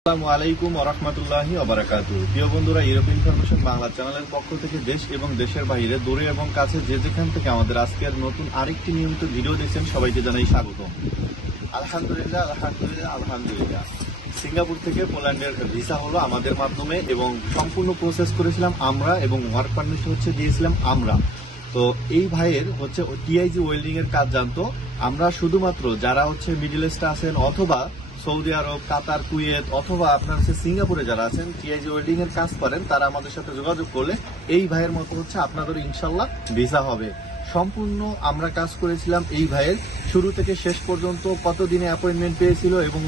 আসসালামু আলাইকুম ওয়া রাহমাতুল্লাহি ওয়া বারাকাতুহু। প্রিয় বন্ধুরা, ইউরোপ ইনফরমেশন বাংলা চ্যানেলের পক্ষ থেকে দেশ এবং দেশের বাইরে দূরে এবং কাছে যে যেখান থেকে আমাদের আজকের নতুন আরেকটি নিয়মিত ভিডিও দেখছেন সবাইকে জানাই স্বাগতম। আলহামদুলিল্লাহ আলহামদুলিল্লাহ আলহামদুলিল্লাহ সিঙ্গাপুর থেকে পোল্যান্ডের ভিসা হলো আমাদের মাধ্যমে এবং সম্পূর্ণ প্রসেস করেছিলাম আমরা এবং ওয়ার্ক পারমিট দিয়েছিলাম আমরা। তো এই ভাইয়ের টিআইজি ওয়েল্ডিং এর কাজ জানতো। আমরা শুধুমাত্র যারা মিডল ইস্টে আছেন অথবা সৌদি আরব, কাতার, কুয়েত অথবা আপনার সিঙ্গাপুরে যারা আছেন টিআইজি ওয়েল্ডিং এর কাজ করেন, তারা আমাদের সাথে যোগাযোগ করলে এই ভাইয়ের মতো আপনাদের ইনশাল্লাহ ভিসা হবে। সম্পূর্ণ আমরা কাজ করেছিলাম এই ভাইয়ের শুরু থেকে শেষ পর্যন্ত, কতদিনে অ্যাপয়েন্টমেন্ট পেয়েছিল এবং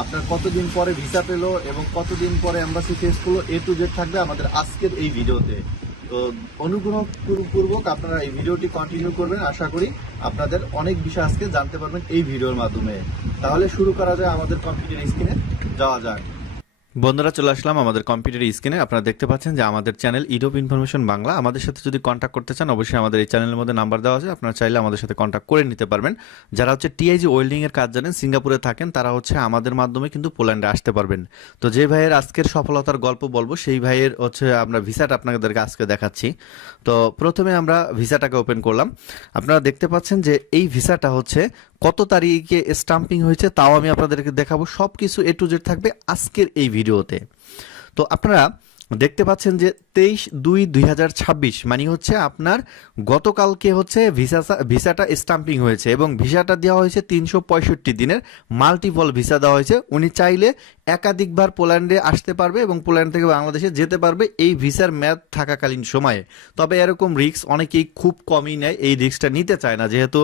আপনার কতদিন পরে ভিসা পেলো এবং কতদিন পরে এম্বাসি ফেস করলো, এ টু জেড থাকবে আমাদের আজকের এই ভিডিওতে। তো অনুগ্রহপূর্বক আপনারা এই ভিডিওটি কন্টিনিউ করবেন। আশা করি আপনাদের অনেক বিষয় আজকে জানতে পারবেন এই ভিডিওর মাধ্যমে। তাহলে শুরু করা যায়, আমাদের কম্পিউটার স্ক্রিনে যাওয়া যাক। বন্ধুরা, চলে আসলাম আমাদের কম্পিউটার স্ক্রিনে। আপনারা দেখতে পাচ্ছেন যে আমাদের চ্যানেল ইউরোপ ইনফরমেশন বাংলা। আমাদের সাথে যদি কন্ট্যাক্ট করতে চান, অবশ্যই আমাদের এই চ্যানেলের মধ্যে নাম্বার দেওয়া আছে, আপনারা চাইলে আমাদের সাথে কন্ট্যাক্ট করে নিতে পারবেন। যারা টিআইজি ওয়েল্ডিং এর কাজ জানেন, সিঙ্গাপুরে থাকেন, তারা আমাদের মাধ্যমে কিন্তু পোল্যান্ডে আসতে পারবেন। তো যে ভাইয়ের আজকের সফলতার গল্প বলবো, সেই ভাইয়ের আমরা ভিসাটা আপনাদেরকে আজকে দেখাচ্ছি। তো প্রথমে আমরা ভিসাটাকে ওপেন করলাম। আপনারা দেখতে পাচ্ছেন যে এই ভিসাটা কত তারিখে স্টাম্পিং হয়েছে, তাও আমি আপনাদেরকে দেখাবো। সব কিছু এ টু জেড থাকবে আজকের এই ভিডিওতে। তো আপনারা দেখতে পাচ্ছেন যে 23/2/2026 মানে আপনার গতকালকে ভিসাটা স্টাম্পিং হয়েছে এবং ভিসাটা দেওয়া হয়েছে 365 দিনের মাল্টিপল ভিসা দেওয়া হয়েছে। উনি চাইলে একাধিকবার পোল্যান্ডে আসতে পারবে এবং পোল্যান্ড থেকে বাংলাদেশে যেতে পারবে এই ভিসার মেয়াদ থাকাকালীন সময়ে। তবে এরকম রিস্ক অনেকেই খুব কমই নেয়, এই রিস্কটা নিতে চায় না, যেহেতু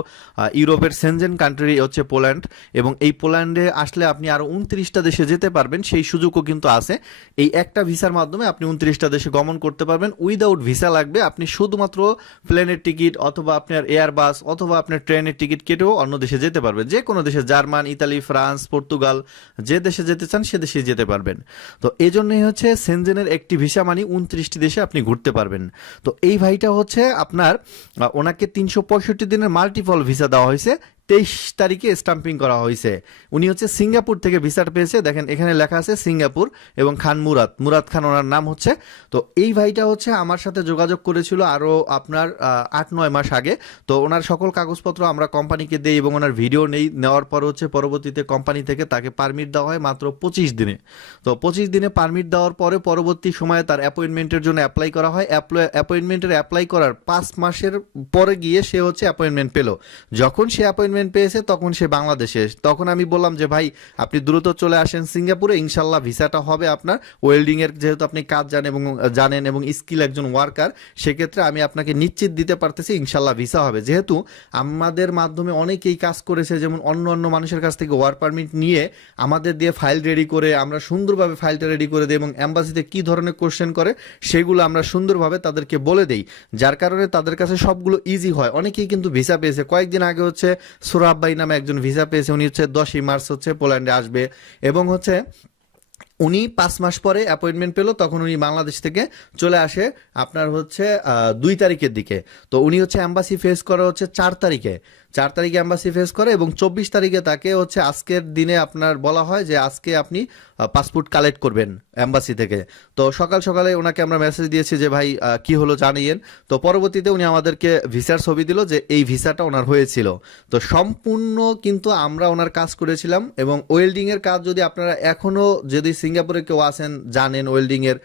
ইউরোপের সেনজেন কান্ট্রি পোল্যান্ড এবং এই পোল্যান্ডে আসলে আপনি আরও 29টা দেশে যেতে পারবেন, সেই সুযোগও কিন্তু আছে। এই একটা ভিসার মাধ্যমে আপনি 29টা দেশে গমন করতে পারবেন, উইদাউট ভিসা লাগবে। আপনি শুধুমাত্র প্লেনের টিকিট অথবা আপনার এয়ারবাস অথবা আপনার ট্রেনের টিকিট কেটেও অন্য দেশে যেতে পারবেন। যে কোনো দেশে, জার্মান, ইতালি, ফ্রান্স, পর্তুগাল, যে দেশে যেতে চান সে দেশে যেতে পারবেন। তো এই জন্যই সেনজেনের একটি ভিসা মানে 29টি দেশে আপনি ঘুরতে পারবেন। তো এই ভাইটা আপনার ওনাকে 365 দিনের মাল্টিপল ভিসা দেওয়া হয়েছে, 23 তারিখে স্টাম্পিং করা হয়েছে। উনি সিঙ্গাপুর থেকে ভিসাটা পেয়েছে। দেখেন এখানে লেখা আছে সিঙ্গাপুর এবং খান মুরাদ খান ওনার নাম তো এই ভাইটা আমার সাথে যোগাযোগ করেছিল আরও আপনার 8-9 মাস আগে। তো ওনার সকল কাগজপত্র আমরা কোম্পানিকে দিই এবং ওনার ভিডিও নেওয়ার পর পরবর্তীতে কোম্পানি থেকে তাকে পারমিট দেওয়া হয় মাত্র 25 দিনে। তো 25 দিনে পারমিট দেওয়ার পরে পরবর্তী সময়ে তার অ্যাপয়েন্টমেন্টের জন্য অ্যাপ্লাই করা হয়। অ্যাপয়েন্টমেন্টের অ্যাপ্লাই করার 5 মাসের পরে গিয়ে সে অ্যাপয়েন্টমেন্ট পেল। যখন সে অ্যাপয়েন্টমেন্ট পেয়েছে তখন সে বাংলাদেশে। তখন আমি বললাম যে ভাই, আপনি দ্রুত চলে আসেন সিঙ্গাপুরে, ইনশাল্লাহ ভিসাটা হবে আপনার। ওয়েল্ডিং এর যেহেতু আপনি কাজ জানেন এবং স্কিল একজন ওয়ার্কার, সেক্ষেত্রে আমি আপনাকে নিশ্চিত দিতে পারতেছি ইনশাল্লাহ ভিসা হবে। যেহেতু আমাদের মাধ্যমে অনেকেই কাজ করেছে, যেমন অন্য মানুষের কাছ থেকে ওয়ার্ক পারমিট নিয়ে আমাদের দিয়ে ফাইল রেডি করে, আমরা সুন্দরভাবে ফাইলটা রেডি করে দিই এবং এম্বাসিতে কি ধরনের কোশ্চেন করে সেগুলো আমরা সুন্দরভাবে তাদেরকে বলে দেই, যার কারণে তাদের কাছে সবগুলো ইজি হয়। অনেকেই কিন্তু ভিসা পেয়েছে। কয়েকদিন আগে সুরাব ভাই নামে একজন ভিসা পেয়েছে। উনি 10ই মার্চ পোল্যান্ডে আসবে এবং উনি 5 মাস পরে অ্যাপয়েন্টমেন্ট পেল। তখন উনি বাংলাদেশ থেকে চলে আসে আপনার 2 তারিখের দিকে। তো উনি এম্বাসি ফেস করে 4 তারিখে এম্বাসি ফেস করে এবং 24 তারিখে তাকে আজকের দিনে আপনার বলা হয় যে আজকে আপনি পাসপোর্ট কালেক্ট করবেন এম্বাসি থেকে। তো সকালে ওনাকে আমরা মেসেজ দিয়েছি যে ভাই কি হলো জানিয়েন। তো পরবর্তীতে উনি আমাদেরকে ভিসার ছবি দিল যে এই ভিসাটা ওনার হয়েছিল। তো সম্পূর্ণ কিন্তু আমরা ওনার কাজ করেছিলাম এবং ওয়েল্ডিং এর কাজ যদি আপনারা এখনো যদি সিঙ্গাপুরে কেউ আছেন, জানেন ওয়েল্ডিং এর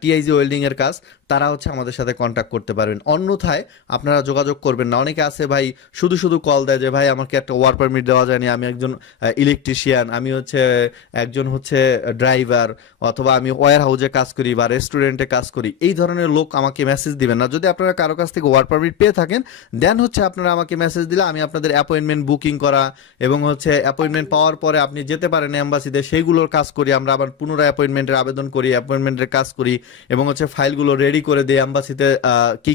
টিআইজি ওয়েল্ডিং এর কাজ, তারা আমাদের সাথে কন্ট্যাক্ট করতে পারবেন। অন্যথায় আপনারা যোগাযোগ করবেন না। অনেকে আছে ভাই শুধু কল দেয় যে ভাই আমাকে একটা ওয়ার্ক পারমিট দেওয়া যায়নি, আমি একজন ইলেকট্রিশিয়ান, আমি একজন ড্রাইভার, অথবা আমি ওয়্যার হাউসে কাজ করি বা রেস্টুরেন্টে কাজ করি। এই ধরনের লোক আমাকে মেসেজ দিবেন না। যদি আপনারা কারো কাছ থেকে ওয়ার্ক পারমিট পেয়ে থাকেন, দেন আপনারা আমাকে মেসেজ দিলে আমি আপনাদের অ্যাপয়েন্টমেন্ট বুকিং করা এবং অ্যাপয়েন্টমেন্ট পাওয়ার পরে আপনি যেতে পারেন এম্বাসিতে, সেইগুলোর কাজ করি। আমরা আবার পুনরায় অ্যাপয়েন্টমেন্টের আবেদন করি, অ্যাপয়েন্টমেন্টের কাজ করি এবং ফাইলগুলো রেডি করে দিই। এম্বাসিতে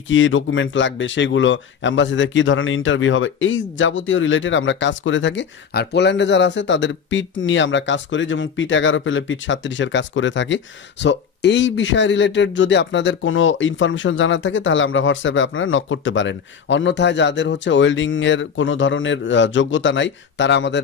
কি ডকুমেন্ট লাগবে সেগুলো, এম্বাসিতে কি ধরনের ইন্টারভিউ হবে, এই যাবতীয় রিলেটেড আমরা কাজ করে থাকি। আর পোল্যান্ডে যারা আছে তাদের পিট নিয়ে আমরা কাজ করি, যেমন পিট 11 পেলে পিট 37-এর কাজ করে থাকি। সো এই বিষয় রিলেটেড যদি আপনাদের কোনো ইনফরমেশন জানা থাকে তাহলে আমরা হোয়াটসঅ্যাপে আপনারা নক করতে পারেন। অন্যথায় যাদের হচ্ছে ওয়েল্ডিংয়ের কোনো ধরনের যোগ্যতা নাই তারা আমাদের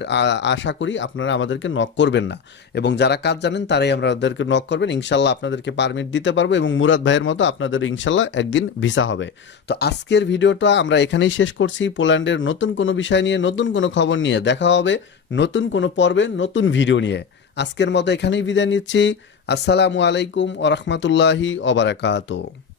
আশা করি আপনারা আমাদেরকে নক করবেন না, এবং যারা কাজ জানেন তারাই আমাদেরকে নক করবেন। ইনশাল্লাহ আপনাদেরকে পারমিট দিতে পারবো এবং মুরাদ ভাইয়ের মতো আপনাদের ইনশাল্লাহ একদিন ভিসা হবে। তো আজকের ভিডিওটা আমরা এখানেই শেষ করছি। পোল্যান্ডের নতুন কোনো বিষয় নিয়ে, নতুন কোনো খবর নিয়ে দেখা হবে নতুন কোনো পর্বে, নতুন ভিডিও নিয়ে। আজকের মতো এখানেই বিদায় নিচ্ছি। আসসালামু আলাইকুম ওয়া রাহমাতুল্লাহি ওয়া বারাকাতুহু।